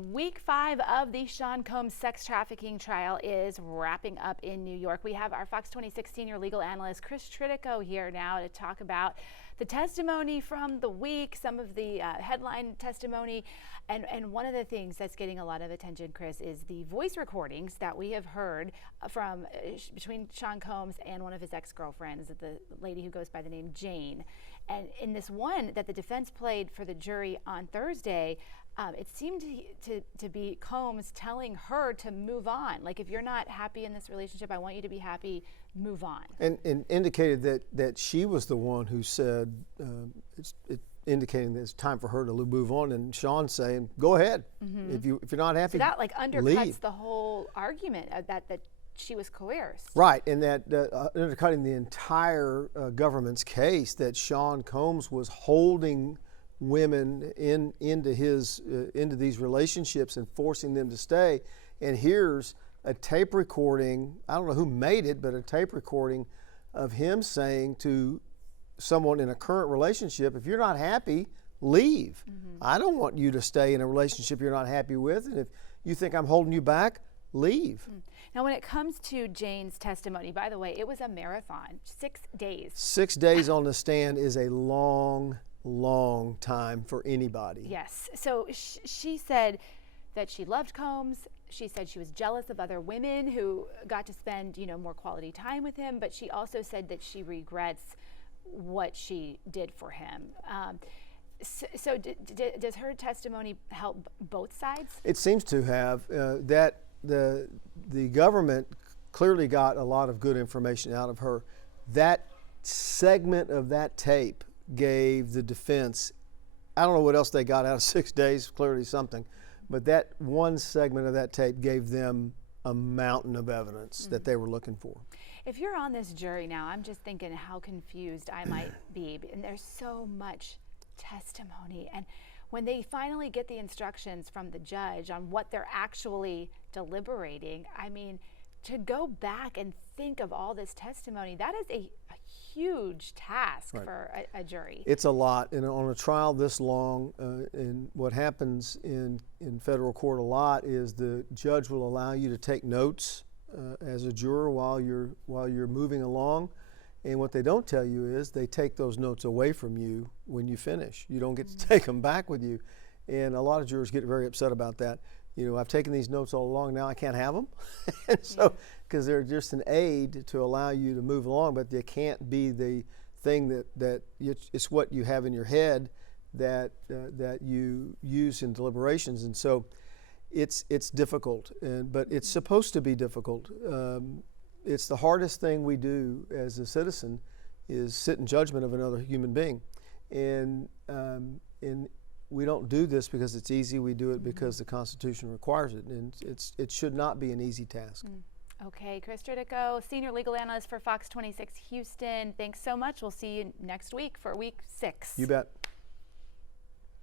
Week 5 of the Sean Combs sex trafficking trial is wrapping up in New York. We have our Fox 26 senior legal analyst Chris Tritico here now to talk about the testimony from the week, some of the headline testimony, and one of the things that's getting a lot of attention, Chris, is the voice recordings that we have heard from between Sean Combs and one of his ex-girlfriends, the lady who goes by the name Jane. And in this one that the defense played for the jury on Thursday, it seemed to be Combs telling her to move on. Like, if you're not happy in this relationship, I want you to be happy, move on. And indicated that she was the one who said, indicating that it's time for her to move on, and Sean saying, go ahead. Mm-hmm. If you're not happy, so that like undercuts leave. The whole argument that she was coerced. Right, and that undercutting the entire government's case that Sean Combs was holding women into these relationships and forcing them to stay. And here's a tape recording, I don't know who made it, but a tape recording of him saying to someone in a current relationship, if you're not happy, leave. Mm-hmm. I don't want you to stay in a relationship you're not happy with, and if you think I'm holding you back, leave. Now, when it comes to Jane's testimony, by the way, it was a marathon, 6 days. 6 days on the stand is a long time for anybody. Yes. So she said that she loved Combs. She said she was jealous of other women who got to spend, more quality time with him. But she also said that she regrets what she did for him. So does her testimony help both sides? It seems to have. That the government clearly got a lot of good information out of her. That segment of that tape gave the defense, I don't know what else they got out of 6 days, clearly something, but that one segment of that tape gave them a mountain of evidence that they were looking for. If you're on this jury now, I'm just thinking how confused I might be, and there's so much testimony, and when they finally get the instructions from the judge on what they're actually deliberating, I mean, to go back and think of all this testimony, that is a huge task for a jury. It's a lot, and on a trial this long, and what happens in federal court a lot is the judge will allow you to take notes as a juror while you're moving along, and what they don't tell you is they take those notes away from you when you finish. You don't get to take them back with you, and a lot of jurors get very upset about that. I've taken these notes all along, now I can't have them. And so, because they're just an aid to allow you to move along, but they can't be the thing that it's what you have in your head that you use in deliberations. And so it's difficult, but it's supposed to be difficult. It's the hardest thing we do as a citizen is sit in judgment of another human being. And we don't do this because it's easy. We do it because the Constitution requires it, and it should not be an easy task. Okay, Chris Tritico, senior legal analyst for Fox 26 Houston. Thanks so much. We'll see you next week for week 6. You bet.